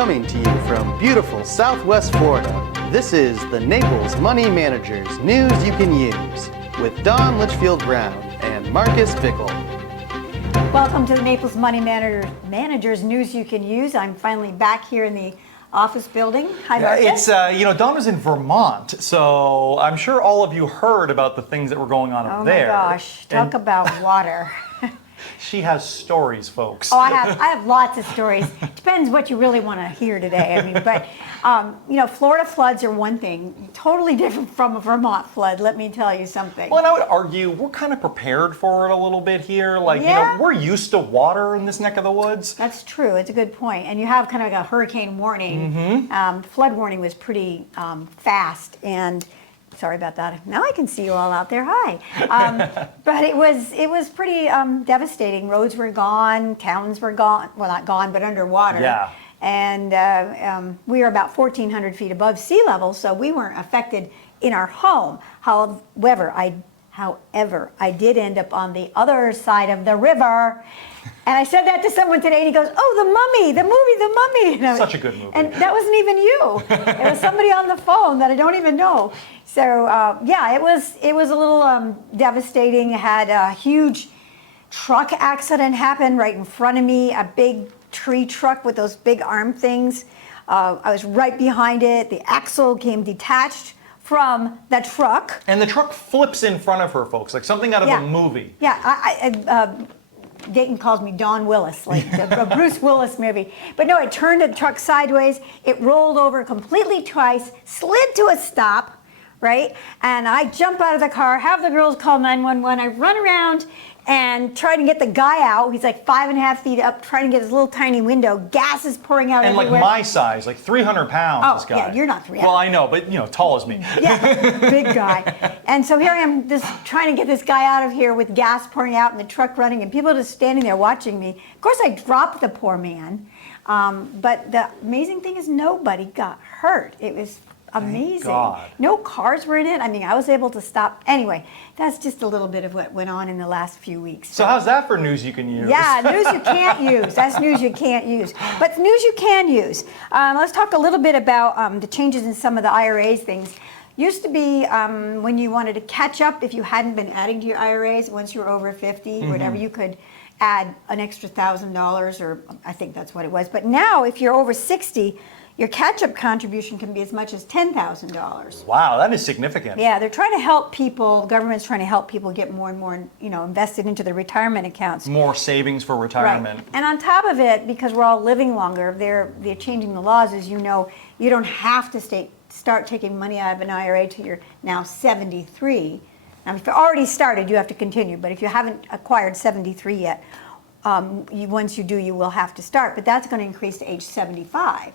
Coming to you from beautiful Southwest Florida, this is the Naples Money Managers News You Can Use with Don Litchfield Brown and Marcus Bickle. Welcome to the Naples Money Managers News You Can Use. I'm finally back here in the office building. Hi, Marcus. It's, Dawn was in Vermont, so I'm sure all of you heard about the things that were going on up there. Oh my gosh, talk about water. She has stories, folks. Oh, I have lots of stories. Depends what you really want to hear today. I mean, but Florida floods are one thing, totally different from a Vermont flood. Let me tell you something. Well, and I would argue we're kind of prepared for it a little bit here. Like, we're used to water in this neck of the woods. That's true. It's a good point. And you have kind of like a hurricane warning. Mm-hmm. Flood warning was pretty fast, and sorry about that. Now I can see you all out there. Hi. But it was pretty devastating. Roads were gone. Towns were gone. Well, not gone, but underwater. Yeah. And we were about 1,400 feet above sea level, so we weren't affected in our home. However, I did end up on the other side of the river. And I said that to someone today, and he goes, "Oh, The Mummy, the movie, The Mummy." Such a good movie. And that wasn't even you. It was somebody on the phone that I don't even know. So it was a little devastating. I had a huge truck accident happen right in front of me, a big tree truck with those big arm things. I was right behind it. The axle came detached from the truck. And the truck flips in front of her, folks, like something out of a movie. Yeah, Dayton calls me Don Willis, like a Bruce Willis movie. But no, it turned the truck sideways. It rolled over completely twice, slid to a stop, right? And I jump out of the car, have the girls call 911. I run around and try to get the guy out. He's like 5.5 feet up, trying to get his little tiny window. Gas is pouring out everywhere. And like my size, like 300 pounds, this guy. Yeah, you're not 300. Well, I know, but tall as me. Yeah, big guy. And so here I am just trying to get this guy out of here with gas pouring out and the truck running and people just standing there watching me. Of course, I dropped the poor man. But the amazing thing is nobody got hurt. It was amazing. No cars were in it. I mean, I was able to stop. Anyway, that's just a little bit of what went on in the last few weeks. So how's that for news you can use? Yeah, news you can't use. That's news you can't use. But news you can use. Let's talk a little bit about the changes in some of the IRAs things. Used to be when you wanted to catch up, if you hadn't been adding to your IRAs, once you were over 50, whatever, you could add an extra $1,000, or I think that's what it was. But now, if you're over 60, your catch-up contribution can be as much as $10,000. Wow, that is significant. Yeah, they're trying to help people. The government's trying to help people get more and more, invested into their retirement accounts. More savings for retirement. Right. And on top of it, because we're all living longer, they're changing the laws. As you know, you don't have to start taking money out of an IRA till you're now 73. Now, if you already started, you have to continue. But if you haven't acquired 73 yet, once you do, you will have to start. But that's going to increase to age 75.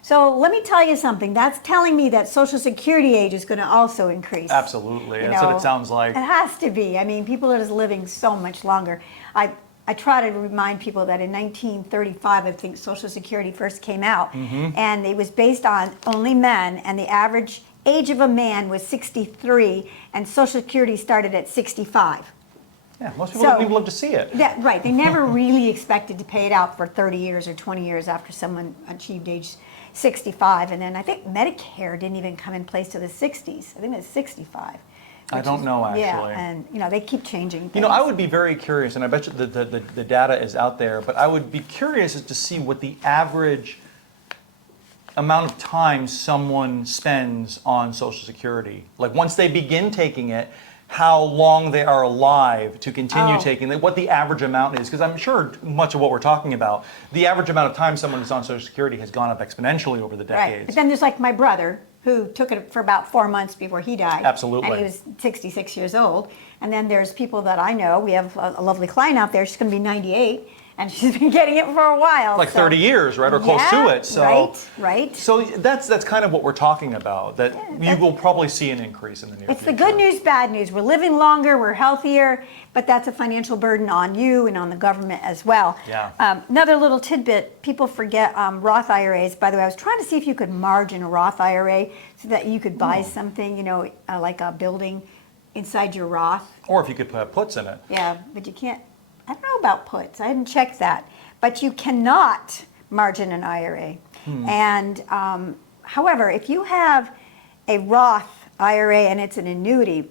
So let me tell you something. That's telling me that Social Security age is going to also increase. Absolutely. That's what it sounds like. It has to be. I mean, people are just living so much longer. I try to remind people that in 1935, I think Social Security first came out, and it was based on only men, and the average age of a man was 63, and Social Security started at 65. Yeah, most people didn't even live to see it. Yeah, right. They never really expected to pay it out for 30 years or 20 years after someone achieved age 65. And then I think Medicare didn't even come in place to the 60s. I think it's 65. I don't know, actually. Yeah, and they keep changing things. I would be very curious, and I bet you the data is out there, but I would be curious as to see what the average amount of time someone spends on Social Security. Like once they begin taking it, how long they are alive to continue taking it, what the average amount is, because I'm sure much of what we're talking about, the average amount of time someone is on Social Security has gone up exponentially over the decades. Right, but then there's like my brother, who took it for about 4 months before he died. Absolutely. And he was 66 years old. And then there's people that I know. We have a lovely client out there. She's going to be 98. And she's been getting it for a while. Like 30 years, right? Or close to it. So, right. So that's kind of what we're talking about, that you will probably see an increase in the near future. It's the good news, bad news. We're living longer, we're healthier, but that's a financial burden on you and on the government as well. Yeah. Another little tidbit, people forget Roth IRAs. By the way, I was trying to see if you could margin a Roth IRA so that you could buy something, like a building inside your Roth. Or if you could put puts in it. Yeah, but you can't. I don't know about puts. I didn't check that. But you cannot margin and IRA. And however, if you have a Roth IRA and it's an annuity,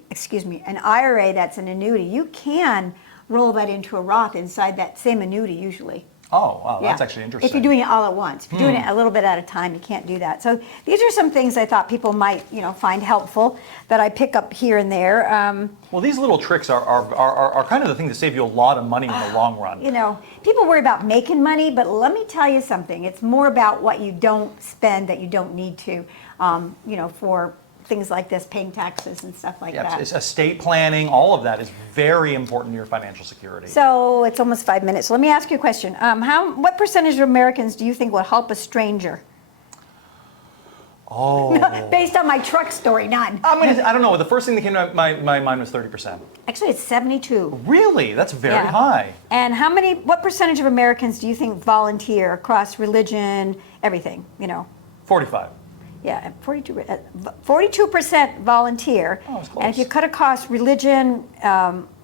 an IRA that's an annuity, you can roll that into a Roth inside that same annuity usually. Oh, wow, Yeah. that's actually interesting. If you're doing it all at once. If you're doing it a little bit at a time, you can't do that. So these are some things I thought people might, find helpful that I pick up here and there. Well, these little tricks are kind of the thing that save you a lot of money in the long run. People worry about making money, but let me tell you something. It's more about what you don't spend that you don't need to, for things like this, paying taxes and stuff like that. It's estate planning, all of that is very important to your financial security. So it's almost 5 minutes. So let me ask you a question. What percentage of Americans do you think will help a stranger? Oh. Based on my truck story, none. I don't know. The first thing that came to my mind was 30%. Actually, it's 72. Really? That's very Yeah. high. And what percentage of Americans do you think volunteer across religion, everything, 45. Yeah, 42% volunteer. Oh, it's close. And if you cut across religion,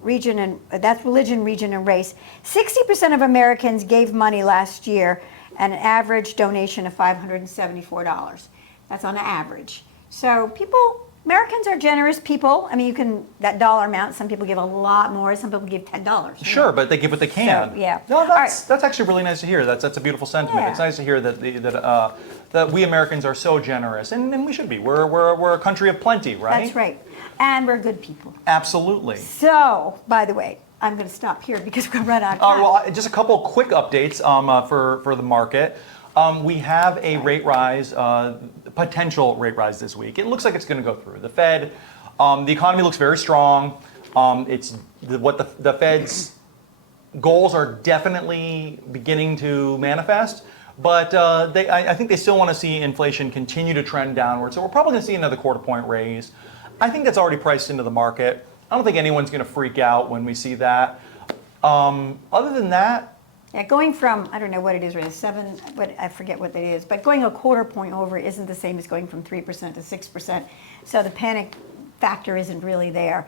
region, and that's religion, region, and race, 60% of Americans gave money last year, and an average donation of $574. That's on average. So Americans are generous people. I mean, that dollar amount, some people give a lot more, some people give $10. Sure, but they give what they can. So, yeah. No, All right. that's actually really nice to hear. That's a beautiful sentiment. Yeah. It's nice to hear that we Americans are so generous, and we should be. We're a country of plenty, right? That's right. And we're good people. Absolutely. So, by the way, I'm going to stop here because we're going to run out of time. Well, just a couple quick updates for the market. We have a rate rise, potential rate rise this week. It looks like it's going to go through. The Fed, the economy looks very strong. The Fed's goals are definitely beginning to manifest, but I think they still want to see inflation continue to trend downward. So we're probably going to see another quarter point raise. I think that's already priced into the market. I don't think anyone's going to freak out when we see that. Other than that, Yeah, going from, I don't know what it is, really, I forget what it is, but going a quarter point over isn't the same as going from 3% to 6%. So the panic factor isn't really there.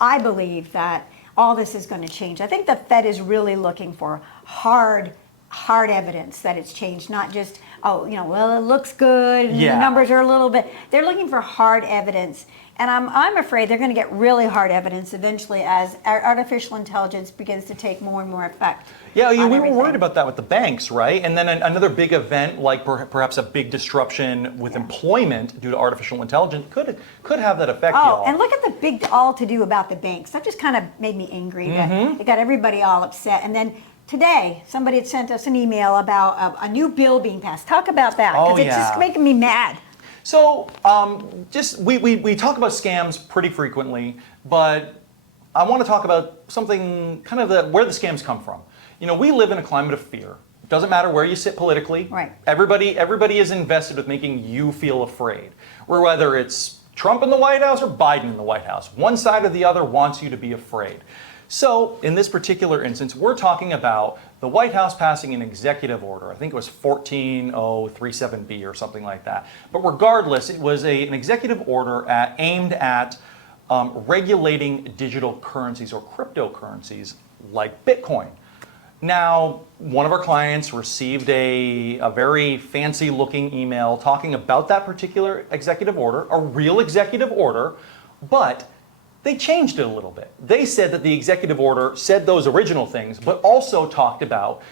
I believe that all this is going to change. I think the Fed is really looking for hard evidence that it's changed, not just, well, it looks good, and Yeah. the numbers are a little bit. They're looking for hard evidence. And I'm afraid they're going to get really hard evidence eventually as artificial intelligence begins to take more and more effect. Yeah, we were everything. worried about that with the banks, right? And then another big event, like perhaps a big disruption with employment due to artificial intelligence, could have that effect, y'all. And look at the big all to do about the banks. That just kind of made me angry. That it got everybody all upset. And then today, somebody had sent us an email about a new bill being passed. Talk about that, because it's just making me mad. So, we talk about scams pretty frequently, but I want to talk about something kind of where the scams come from. We live in a climate of fear. It doesn't matter where you sit politically. Right. Everybody is invested with making you feel afraid. Whether it's Trump in the White House or Biden in the White House, one side or the other wants you to be afraid. So, in this particular instance, we're talking about the White House passing an executive order. I think it was 14037B or something like that. But regardless, it was an executive order aimed at regulating digital currencies or cryptocurrencies like Bitcoin. Now, one of our clients received a very fancy looking email talking about that particular executive order, a real executive order, but they changed it a little bit. They said that the executive order said those original things, but also talked about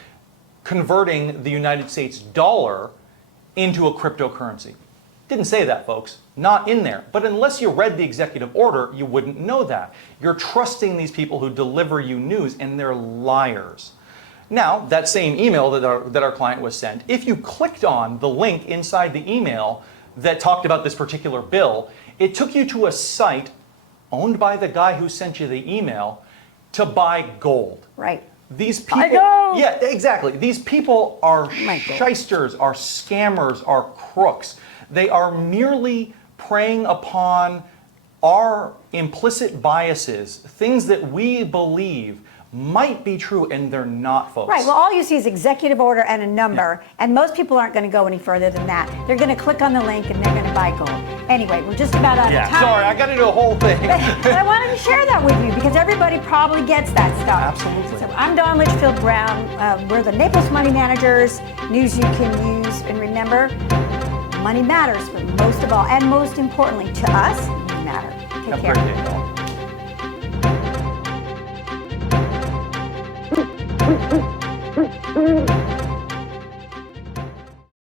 converting the United States dollar into a cryptocurrency. Didn't say that, folks. Not in there. But unless you read the executive order, you wouldn't know that. You're trusting these people who deliver you news, and they're liars. Now, that same email that our client was sent, if you clicked on the link inside the email that talked about this particular bill, it took you to a site owned by the guy who sent you the email to buy gold. Right. These people, yeah, exactly. These people are shysters, are scammers, are crooks. They are merely preying upon our implicit biases, things that we believe might be true, and they're not, folks. Right, well, all you see is executive order and a number, and most people aren't going to go any further than that. They're going to click on the link and they're going to buy gold. Anyway, we're just about out of time. Sorry, I got to do a whole thing. But I wanted to share that with you because everybody probably gets that stuff. Absolutely. So I'm Dawn Litchfield Brown. We're the Naples Money Managers, news you can use. And remember, money matters, but most of all, and most importantly to us, you matter. Take Have care. a great day, y'all. Thank you.